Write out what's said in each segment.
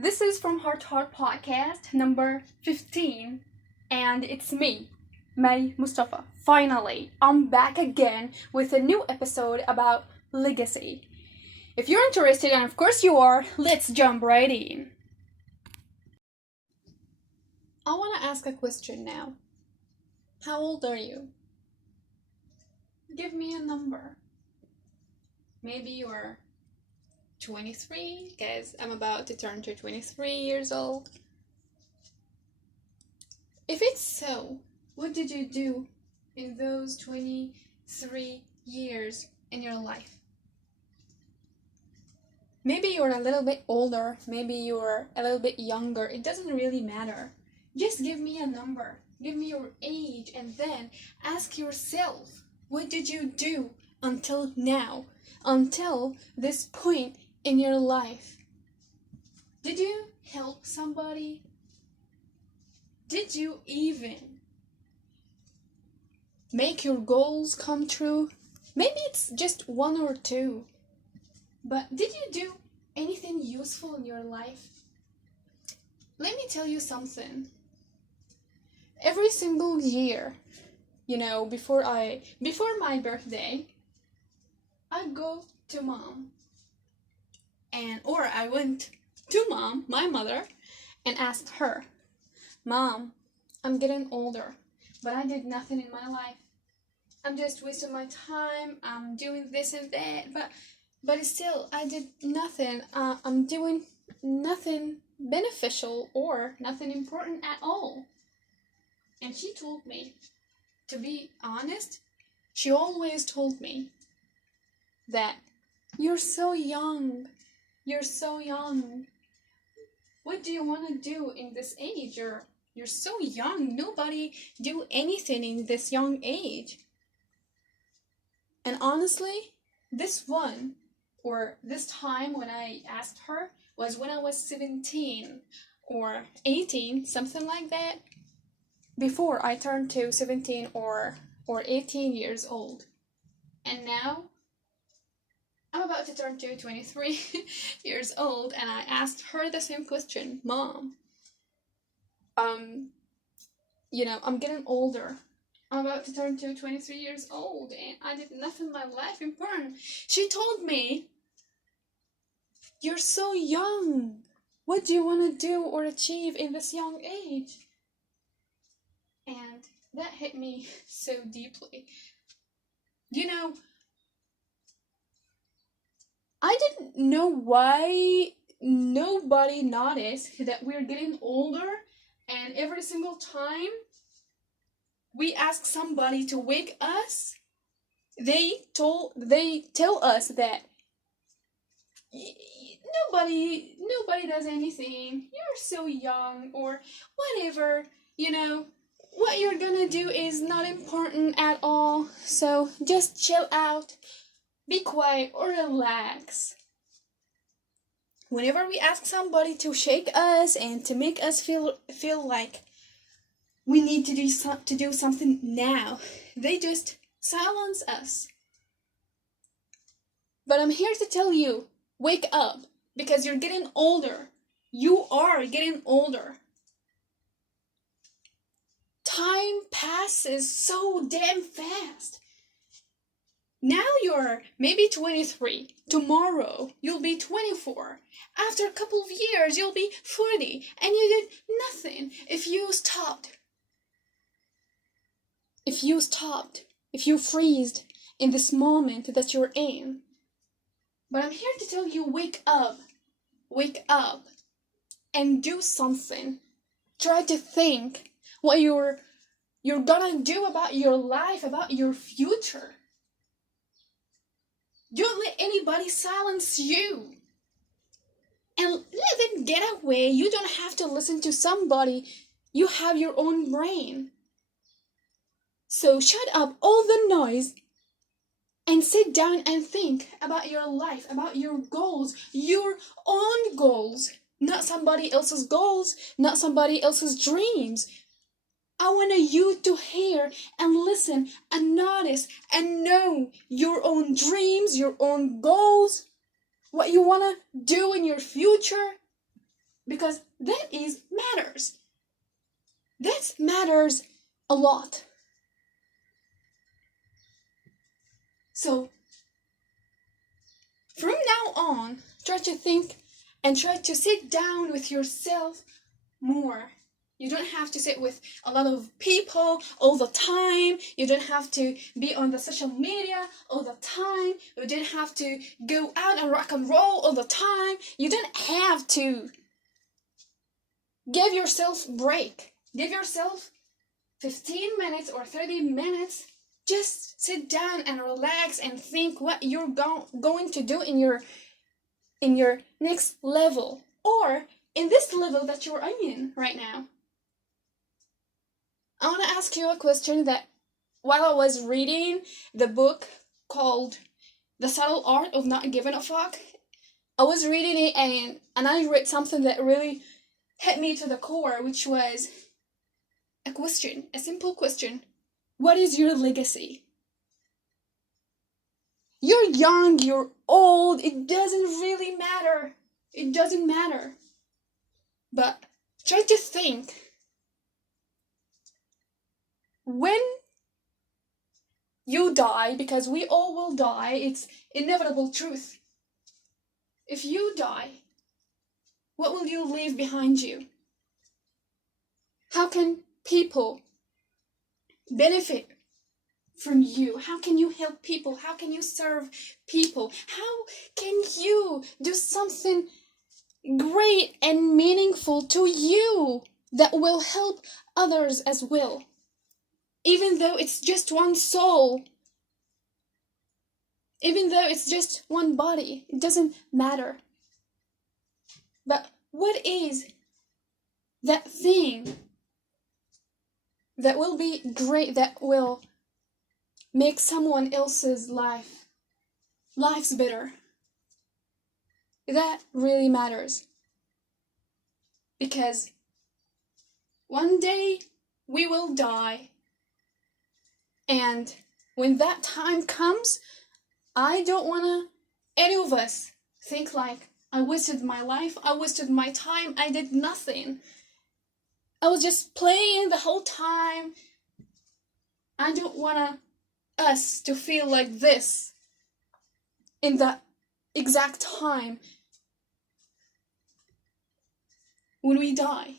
This is from Heart to Heart podcast number 15, and it's me, May Mustafa. Finally, I'm back again with a new episode about legacy. If you're interested, and of course you are, let's jump right in. I want to ask a question now. How old are you? Give me a number. Maybe you're 23, because I'm about to turn to 23 years old. If it's so, what did you do in those 23 years in your life? Maybe you're a little bit older, maybe you're a little bit younger, it doesn't really matter. Just give me a number, give me your age, and then ask yourself, what did you do until now, until this point in your life? Did you help somebody? Did you even make your goals come true? Maybe it's just one or two, but did you do anything useful in your life? Let me tell you something. Every single year, before my birthday, I go to mom, or I went to mom, my mother, and asked her, Mom, I'm getting older, but I did nothing in my life. I'm just wasting my time. I'm doing this and that, but still, I did nothing. I'm doing nothing beneficial or nothing important at all. And she told me, to be honest, she always told me that you're so young. You're so young. What do you want to do in this age? You're so young. Nobody do anything in this young age. And honestly, this time when I asked her was when I was 17 or 18, something like that, before I turned to 17 or 18 years old. And now I'm about to turn to 23 years old, and I asked her the same question. Mom, I'm getting older. I'm about to turn to 23 years old, and I did nothing in my life important. She told me, you're so young. What do you want to do or achieve in this young age? And that hit me so deeply. I didn't know why nobody noticed that we're getting older, and every single time we ask somebody to wake us, they tell us that nobody does anything. You're so young, or whatever. What you're gonna do is not important at all. So just chill out, be quiet, or relax. Whenever we ask somebody to shake us and to make us feel like we need to do something now, they just silence us. But I'm here to tell you, wake up, because you're getting older. You are getting older. Time passes so damn fast. Now you're maybe 23. Tomorrow you'll be 24. After a couple of years you'll be 40, and you did nothing. If you freezed in this moment that you're in. But I'm here to tell you, wake up, and do something. Try to think what you're gonna do about your life, about your future. Don't let anybody silence you. And let them get away. You don't have to listen to somebody. You have your own brain. So shut up all the noise and sit down and think about your life, about your goals, your own goals, not somebody else's goals, not somebody else's dreams. I want you to hear and listen and notice and know your own dreams, your own goals, what you want to do in your future. because that is matters. That matters a lot. So from now on, try to think and try to sit down with yourself more. You don't have to sit with a lot of people all the time. You don't have to be on the social media all the time. You don't have to go out and rock and roll all the time. You don't have to. Give yourself a break. Give yourself 15 minutes or 30 minutes. Just sit down and relax and think what you're going to do in your next level, or in this level that you're in right now. I want to ask you a question that while I was reading the book called The Subtle Art of Not Giving a Fuck, I was reading it and I read something that really hit me to the core, which was a question, a simple question. What is your legacy? You're young, you're old, it doesn't really matter. It doesn't matter. But try to think. When you die, because we all will die, it's inevitable truth. If you die, what will you leave behind you? How can people benefit from you? How can you help people? How can you serve people? How can you do something great and meaningful to you that will help others as well? Even though it's just one soul, even though it's just one body, it doesn't matter. But what is that thing that will be great, that will make someone else's lives better? That really matters. Because one day we will die. And when that time comes, I don't want any of us think like, I wasted my life, I wasted my time, I did nothing. I was just playing the whole time. I don't want us to feel like this in that exact time when we die.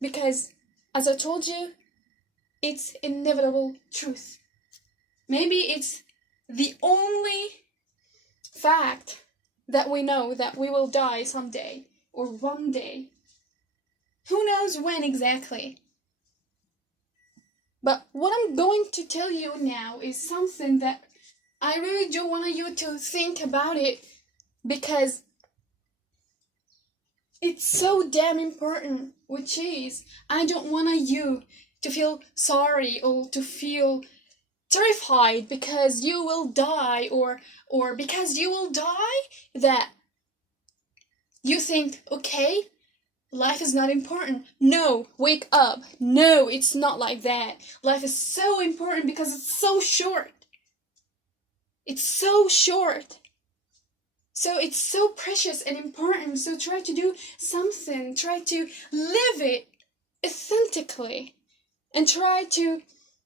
Because, as I told you, it's inevitable truth. Maybe it's the only fact that we know, that we will die someday or one day. Who knows when exactly? But what I'm going to tell you now is something that I really do want you to think about it, because it's so damn important, which is, I don't want you to feel sorry or to feel terrified because you will die, or because you will die that you think, okay, life is not important. No, wake up. No, it's not like that. Life is so important because it's so short. It's so short. So it's so precious and important. So try to do something. Try to live it authentically. And try to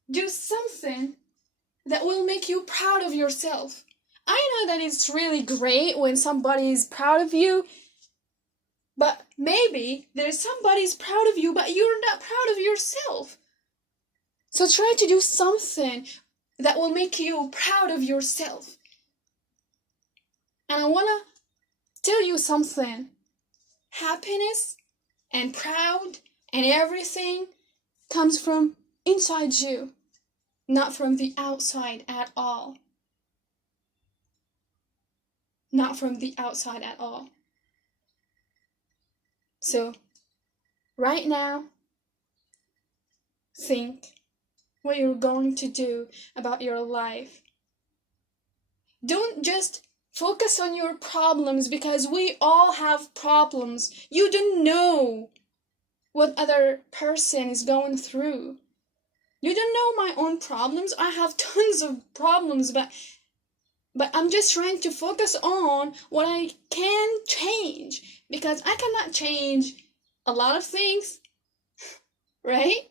do something that will make you proud of yourself. I know that it's really great when somebody is proud of you, but maybe there's somebody's proud of you, but you're not proud of yourself. So try to do something that will make you proud of yourself. And I want to tell you something. Happiness and proud and everything comes from inside you, not from the outside at all. Not from the outside at all. So, right now, think what you're going to do about your life. Don't just focus on your problems, because we all have problems. You don't know what other person is going through. You don't know my own problems. I have tons of problems, but I'm just trying to focus on what I can change. because I cannot change a lot of things, right?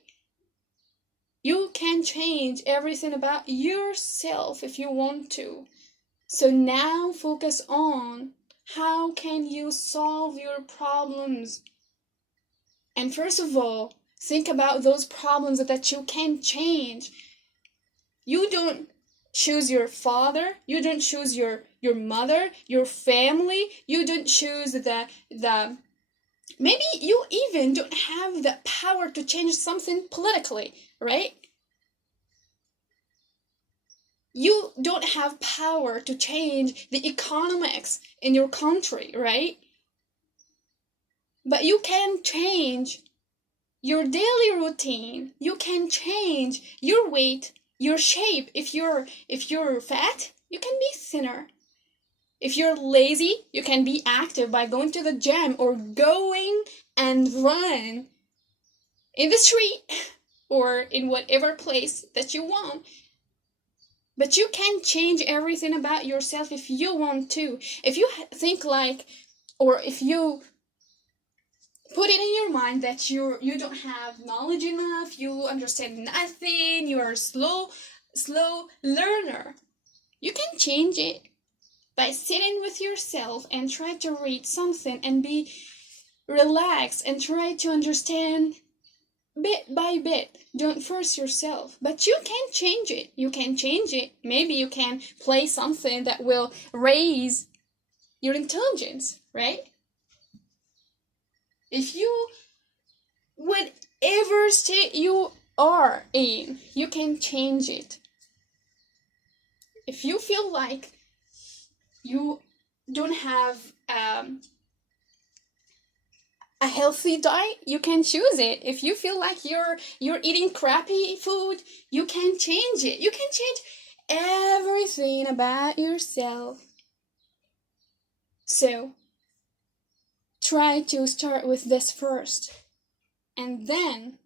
You can change everything about yourself if you want to. So now focus on how can you solve your problems. And first of all, think about those problems that you can change. You don't choose your father, you don't choose your mother, your family, you don't choose the maybe you even don't have the power to change something politically, right? You don't have power to change the economics in your country, right? But you can change your daily routine. You can change your weight, your shape. If you're fat, you can be thinner. If you're lazy, you can be active by going to the gym or going and run in the street or in whatever place that you want. But you can change everything about yourself if you want to. If you think like, or if you put it in your mind that you don't have knowledge enough, you understand nothing, you are a slow learner, you can change it by sitting with yourself and try to read something and be relaxed and try to understand bit by bit. Don't force yourself, but you can change it. You can change it. Maybe you can play something that will raise your intelligence, right? If you, whatever state you are in, you can change it. If you feel like you don't have a healthy diet, you can choose it. If you feel like you're eating crappy food, you can change it. You can change everything about yourself. So try to start with this first, and then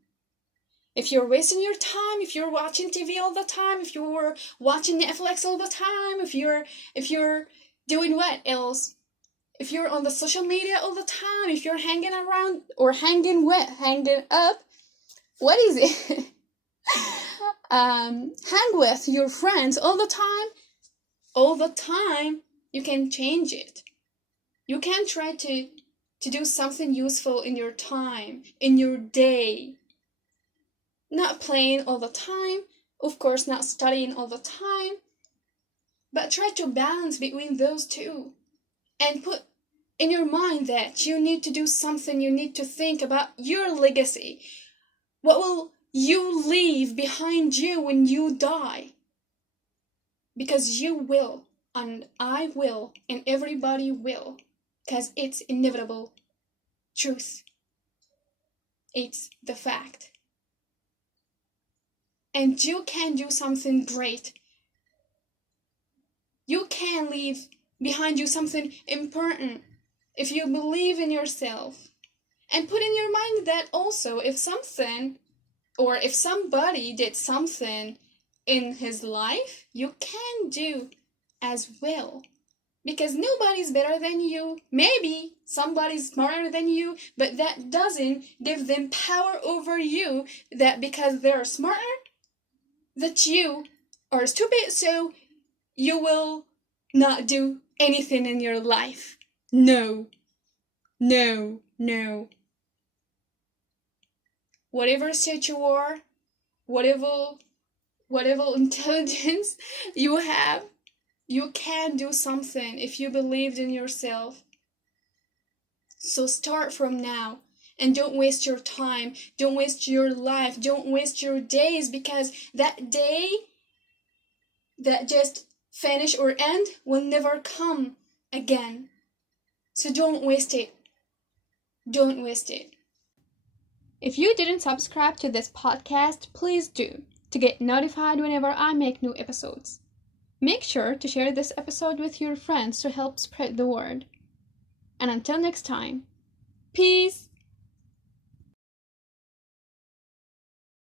if you're wasting your time, if you're watching TV all the time, if you're watching Netflix all the time, if you're doing what else, if you're on the social media all the time, if you're hanging around or hanging up, what is it? Hang with your friends all the time, you can change it. You can try to do something useful in your time, in your day. Not playing all the time, of course, not studying all the time, but try to balance between those two and put in your mind that you need to do something. You need to think about your legacy. What will you leave behind you when you die? Because you will, and I will, and everybody will, because it's inevitable truth. It's the fact. And you can do something great. You can leave behind you something important if you believe in yourself. And put in your mind that also if something or if somebody did something in his life, you can do as well. Because nobody's better than you. Maybe somebody's smarter than you, but that doesn't give them power over you, that because they're smarter, that you are stupid, so you will not do anything in your life. No. Whatever state you are, whatever intelligence you have, you can do something if you believed in yourself. So start from now. And don't waste your time, don't waste your life, don't waste your days, because that day that just finish or end will never come again. So don't waste it. Don't waste it. If you didn't subscribe to this podcast, please do, to get notified whenever I make new episodes. Make sure to share this episode with your friends to help spread the word. And until next time, peace!